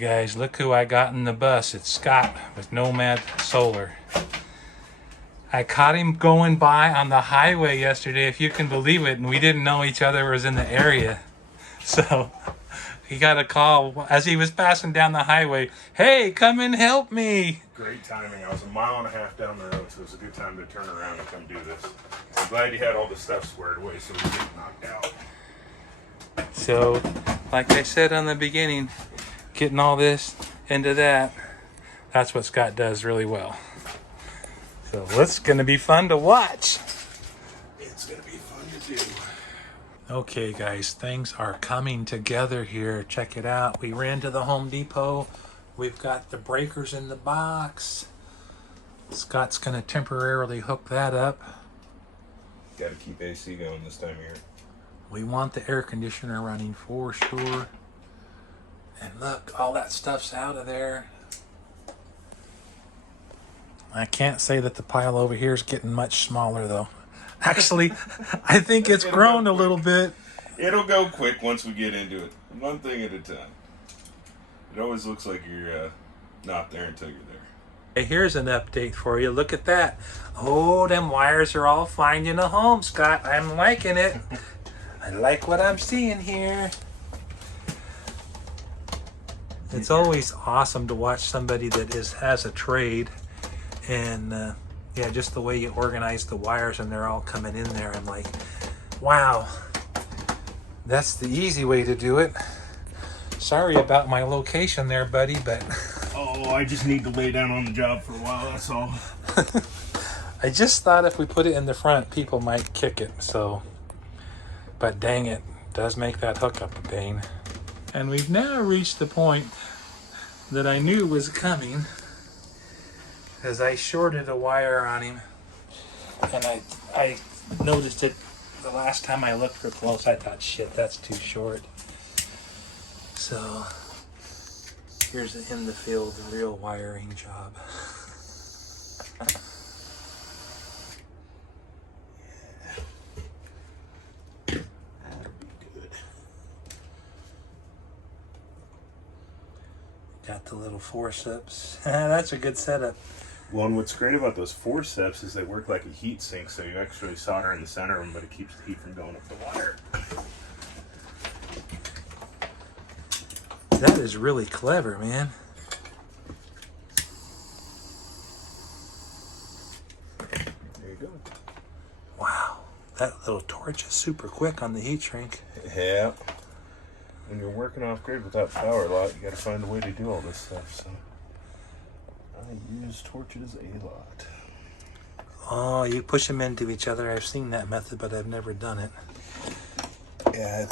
Guys, look who I got in the bus. It's Scott with Nomad Solar. I caught him going by on the highway yesterday, if you can believe it, and we didn't know each other was in the area. So he got a call as he was passing down the highway. Hey, come and help me. Great timing. I was a mile and a half down the road, so it was a good time to turn around and come do this. I'm glad you had all the stuff squared away so we didn't knocked out. So, like I said on the beginning, getting all this into that, that's what Scott does really well. So it's going to be fun to watch. It's going to be fun to do. Okay guys, things are coming together here. Check it out. We ran to the Home Depot. We've got the breakers in the box. Scott's going to temporarily hook that up. Got to keep AC going this time of year. We want the air conditioner running for sure. And look, all that stuff's out of there. I can't say that the pile over here is getting much smaller though. Actually, I think it's grown a little bit. It'll go quick once we get into it. One thing at a time. It always looks like you're not there until you're there. Hey, here's an update for you. Look at that. Oh, them wires are all finding a home, Scott. I'm liking it. I like what I'm seeing here. It's always awesome to watch somebody that has a trade, and yeah, just the way you organize the wires and they're all coming in there. I'm like, wow, that's the easy way to do it. Sorry about my location there, buddy, but Oh, I just need to lay down on the job for a while, that's all. I just thought if we put it in the front, people might kick it. So, but dang it, does make that hookup a pain. And we've now reached the point that I knew was coming, as I shorted a wire on him, and I noticed it the last time I looked real close. I thought, shit, that's too short. So here's in the field, the real wiring job. Got the little forceps. That's a good setup. Well, and what's great about those forceps is they work like a heat sink, so you actually solder in the center of them, but it keeps the heat from going up the wire. That is really clever, man. There you go. Wow, that little torch is super quick on the heat shrink. Yeah. When you're working off grid without power a lot, you got to find a way to do all this stuff. So I use torches a lot. Oh, you push them into each other. I've seen that method, but I've never done it. Yeah,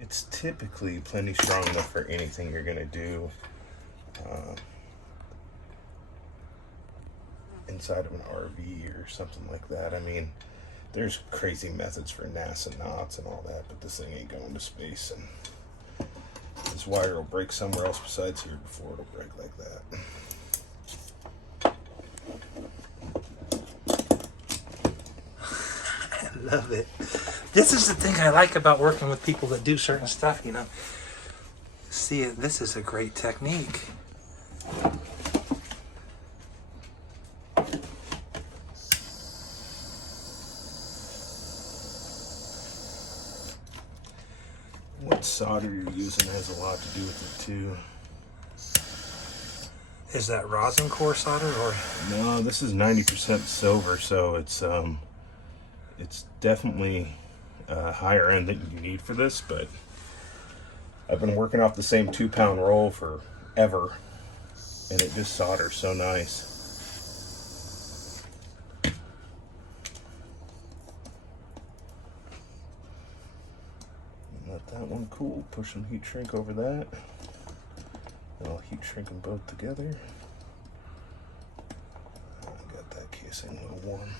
it's typically plenty strong enough for anything you're gonna do inside of an RV or something like that. I mean, there's crazy methods for NASA knots and all that, but this thing ain't going to space, and this wire will break somewhere else besides here before it'll break like that. I love it. This is the thing I like about working with people that do certain stuff, you know. See, this is a great technique. What solder you're using has a lot to do with it too. Is that rosin core solder or? No, this is 90% silver, so it's definitely higher end than you need for this, but I've been working off the same 2-pound roll forever, and it just solders so nice. Let that one cool, push some heat shrink over that. And I'll heat shrink them both together. I got that casing a little warm.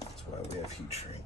That's why we have heat shrink.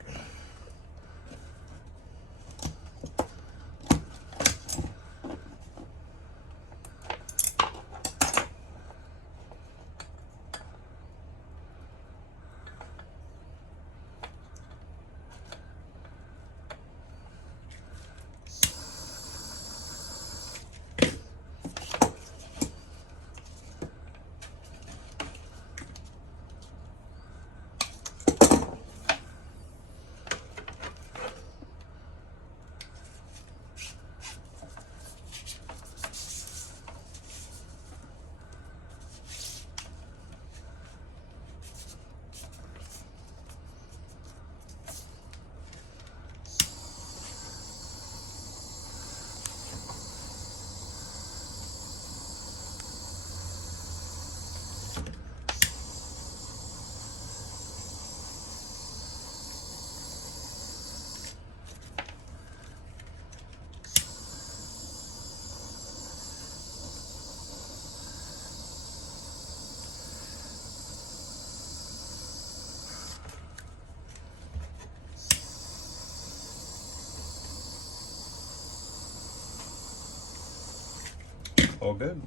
All good.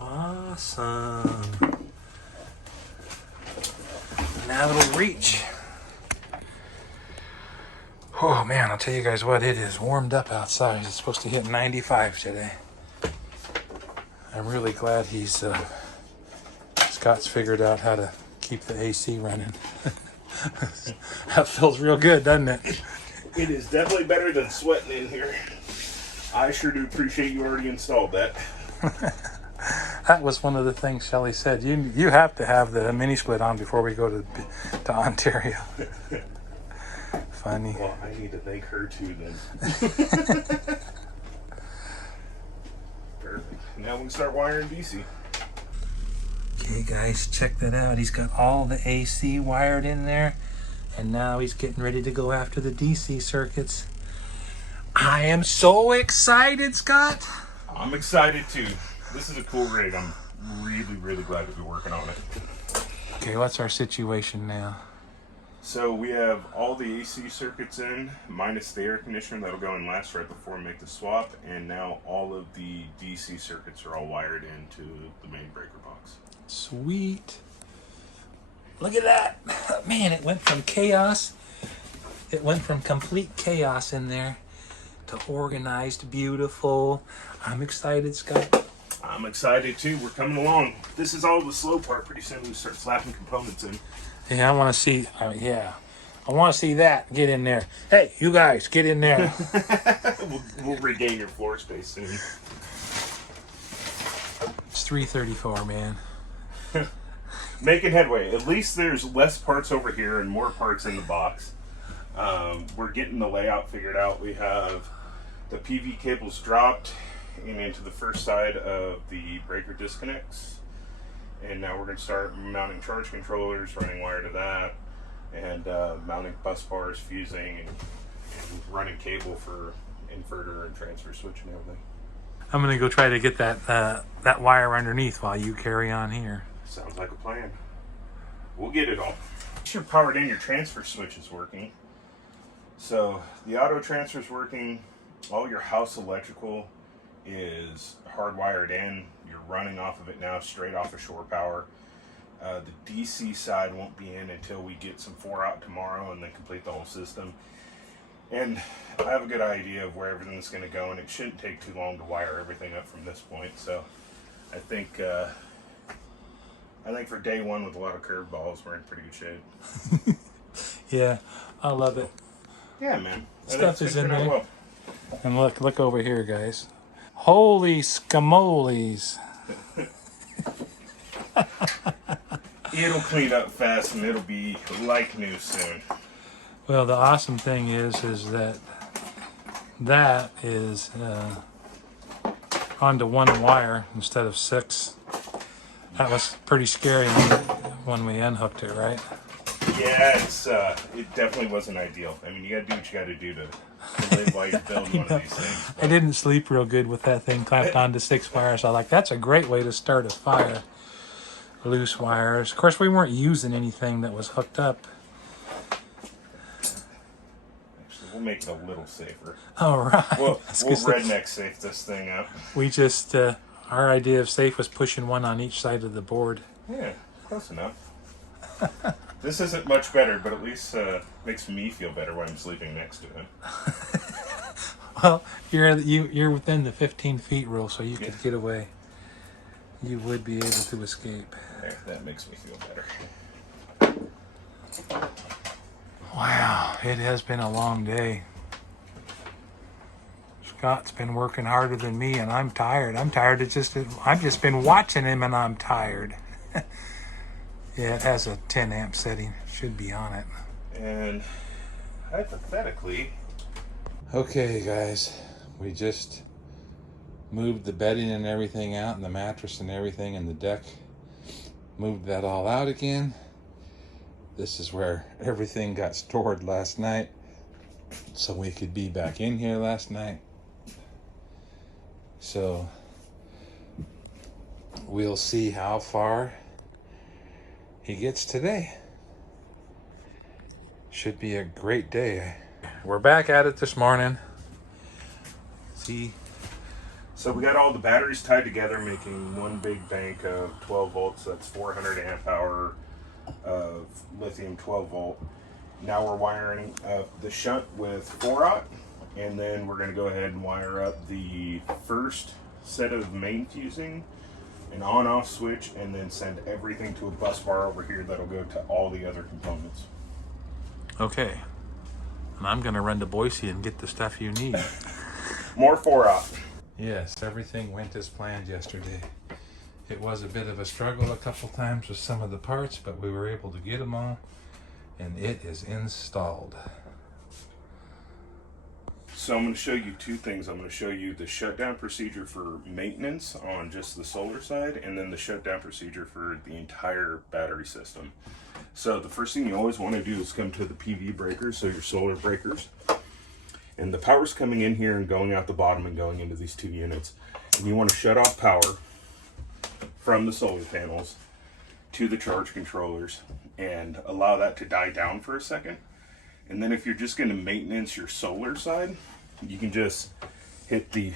Awesome. Now it'll reach. Oh man, I'll tell you guys what, it is warmed up outside. It's supposed to hit 95 today. I'm really glad Scott's figured out how to keep the AC running. That feels real good, doesn't it? It is definitely better than sweating in here. I sure do appreciate you already installed that. That was one of the things Shelly said. You have to have the mini split on before we go to Ontario. Funny. Well, I need to thank her too then. Perfect. Now we can start wiring DC. Okay guys, check that out. He's got all the AC wired in there, and now he's getting ready to go after the DC circuits. I am so excited, Scott. I'm excited too. This is a cool rig. I'm really, really glad to be working on it. Okay, what's our situation now? So we have all the AC circuits in, minus the air conditioner that'll go in last right before we make the swap, and now all of the DC circuits are all wired into the main breaker box. Sweet. Look at that. Man, it went from chaos. It went from complete chaos in there to organized, beautiful. I'm excited, Scott. I'm excited too. We're coming along. This is all the slow part. Pretty soon we start slapping components in. Yeah, I want to see. Yeah, I want to see that. Get in there. Hey, you guys, get in there. we'll regain your floor space soon. It's 3:34, man. Making headway. At least there's less parts over here and more parts in the box. We're getting the layout figured out. We have the PV cables dropped and into the first side of the breaker disconnects. And now we're going to start mounting charge controllers, running wire to that, and mounting bus bars, fusing, and running cable for inverter and transfer switch and everything. I'm going to go try to get that wire underneath while you carry on here. Sounds like a plan. We'll get it all. Once you're powered in, your transfer switch is working. So the auto transfer is working. All your house electrical is hardwired in. You're running off of it now, straight off of shore power. The DC side won't be in until we get some 4-out tomorrow and then complete the whole system. And I have a good idea of where everything's going to go, and it shouldn't take too long to wire everything up from this point. So I think for day one with a lot of curveballs, we're in pretty good shape. Yeah, I love it. Yeah, man. Stuff is in there. Well. And look over here, guys. Holy scamoles. It'll clean up fast and it'll be like new soon. Well, the awesome thing is that is onto one wire instead of 6. That was pretty scary when we unhooked it, right? Yeah, it definitely wasn't ideal. I mean, you gotta do what you gotta do to live while you're building one of these things. I didn't sleep real good with that thing clamped onto 6 wires. I was like, that's a great way to start a fire. Loose wires. Of course, we weren't using anything that was hooked up. Actually, we'll make it a little safer. All right. We'll redneck safe this thing up. We just, our idea of safe was pushing one on each side of the board. Yeah, close enough. This isn't much better, but at least makes me feel better when I'm sleeping next to him. Well, you're within the 15 feet rule, so you could get away. You would be able to escape. There, that makes me feel better. Wow, it has been a long day. Scott's been working harder than me, and I'm tired. I've just been watching him, and I'm tired. Yeah, it has a 10 amp setting. Should be on it. And hypothetically... Okay, guys. We just moved the bedding and everything out, and the mattress and everything, and the deck. Moved that all out again. This is where everything got stored last night, so we could be back in here last night. So we'll see how far he gets today. Should be a great day. We're back at it this morning. See So we got all the batteries tied together, making one big bank of 12 volts. That's 400 amp hour of lithium 12 volt. Now we're wiring up the shunt with 4-aught, and then we're going to go ahead and wire up the first set of main fusing, an on-off switch, and then send everything to a bus bar over here that'll go to all the other components. Okay. And I'm going to run to Boise and get the stuff you need. More 4-aught. Yes, everything went as planned yesterday. It was a bit of a struggle a couple times with some of the parts, but we were able to get them all, and it is installed. So I'm going to show you two things. I'm going to show you the shutdown procedure for maintenance on just the solar side, and then the shutdown procedure for the entire battery system. So the first thing you always want to do is come to the PV breakers, so your solar breakers. And the power's coming in here and going out the bottom and going into these two units. And you want to shut off power from the solar panels to the charge controllers and allow that to die down for a second. And then if you're just going to maintenance your solar side, you can just hit the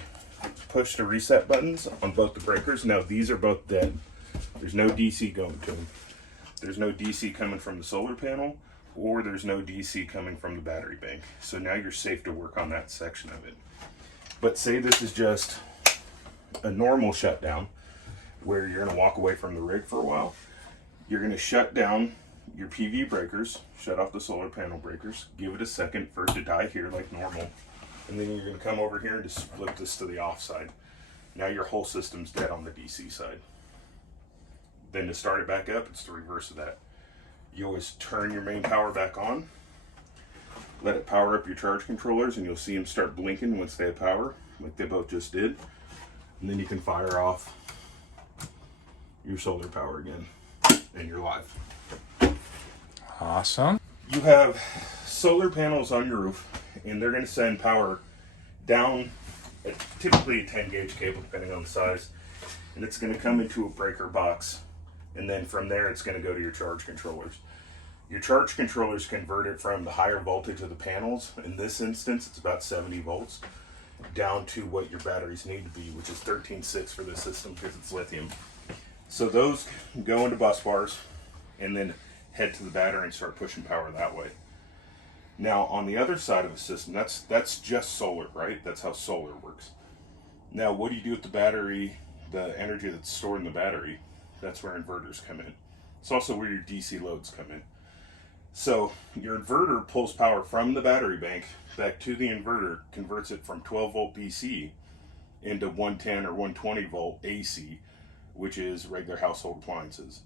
push to reset buttons on both the breakers. Now these are both dead. There's no DC going to them. There's no DC coming from the solar panel, or there's no DC coming from the battery bank. So now you're safe to work on that section of it. But say this is just a normal shutdown where you're gonna walk away from the rig for a while. You're gonna shut down your PV breakers, shut off the solar panel breakers, give it a second for it to die here like normal. And then you're gonna come over here and just flip this to the off side. Now your whole system's dead on the DC side. Then to start it back up, it's the reverse of that. You always turn your main power back on, let it power up your charge controllers, and you'll see them start blinking once they have power, like they both just did. And then you can fire off your solar power again, and you're live. Awesome. You have solar panels on your roof, and they're going to send power down at typically a 10 gauge cable, depending on the size, and it's going to come into a breaker box. And then from there, it's going to go to your charge controllers. Your charge controllers convert it from the higher voltage of the panels. In this instance, it's about 70 volts, down to what your batteries need to be, which is 13.6 for this system because it's lithium. So those go into bus bars and then head to the battery and start pushing power that way. Now, on the other side of the system, that's just solar, right? That's how solar works. Now, what do you do with the battery, the energy that's stored in the battery? That's where inverters come in. It's also where your DC loads come in. So your inverter pulls power from the battery bank back to the inverter, converts it from 12 volt DC into 110 or 120 volt AC, which is regular household appliances.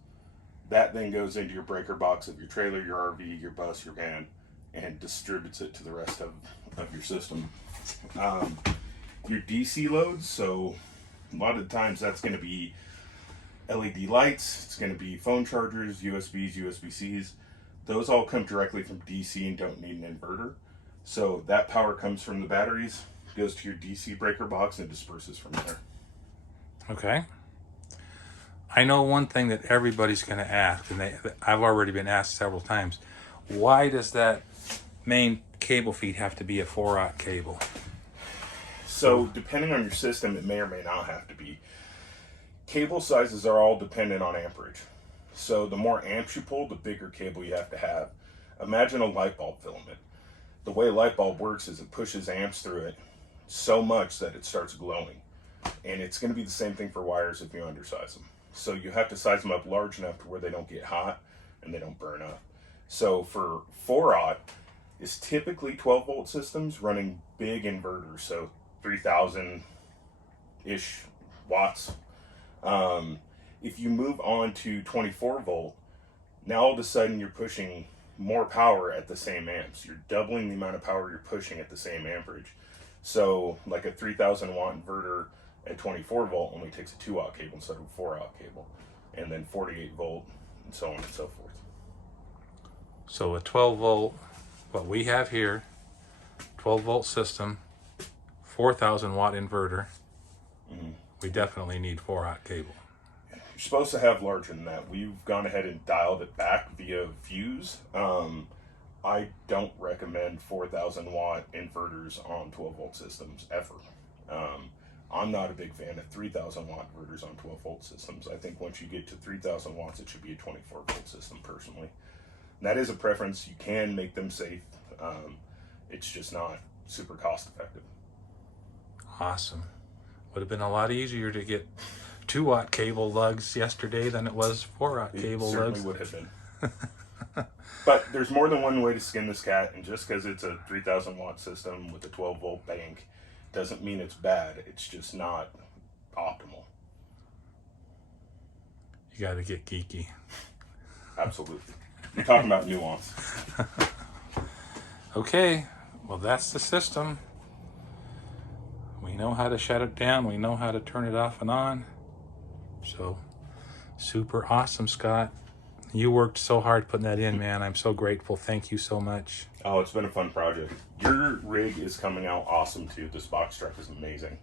That then goes into your breaker box of your trailer, your RV, your bus, your van, and distributes it to the rest of your system. Your DC loads, so a lot of the times that's going to be LED lights, it's going to be phone chargers, USBs, USB-Cs. Those all come directly from DC and don't need an inverter. So that power comes from the batteries, goes to your DC breaker box, and disperses from there. Okay. I know one thing that everybody's going to ask, and I've already been asked several times. Why does that main cable feed have to be a 4-aught cable? So depending on your system, it may or may not have to be. Cable sizes are all dependent on amperage. So the more amps you pull, the bigger cable you have to have. Imagine a light bulb filament. The way a light bulb works is it pushes amps through it so much that it starts glowing. And it's going to be the same thing for wires if you undersize them. So you have to size them up large enough to where they don't get hot and they don't burn up. So for 4-aught, it's typically 12 volt systems running big inverters, so 3,000-ish watts. If you move on to 24 volt, now all of a sudden you're pushing more power at the same amps. You're doubling the amount of power you're pushing at the same amperage. So like a 3,000 watt inverter at 24 volt only takes a 2-aught cable instead of a 4-aught cable, and then 48 volt and so on and so forth. So a 12 volt, what we have here, 12 volt system, 4,000 watt inverter. Mm-hmm. We definitely need 4-aught cable. You're supposed to have larger than that. We've gone ahead and dialed it back via fuse. I don't recommend 4,000 watt inverters on 12 volt systems ever. I'm not a big fan of 3,000 watt inverters on 12 volt systems. I think once you get to 3,000 watts, it should be a 24 volt system personally. And that is a preference. You can make them safe. It's just not super cost effective. Awesome. Would have been a lot easier to get 2 watt cable lugs yesterday than it was 4 watt cable It certainly lugs. would have been. But there's more than one way to skin this cat, and just because it's a 3,000 watt system with a 12 volt bank doesn't mean it's bad. It's just not optimal. You got to get geeky. Absolutely. You're talking about nuance. Okay, well, that's the system. We know how to shut it down. We know how to turn it off and on. So, super awesome, Scott. You worked so hard putting that in, man. I'm so grateful. Thank you so much. Oh, it's been a fun project. Your rig is coming out awesome, too. This box truck is amazing.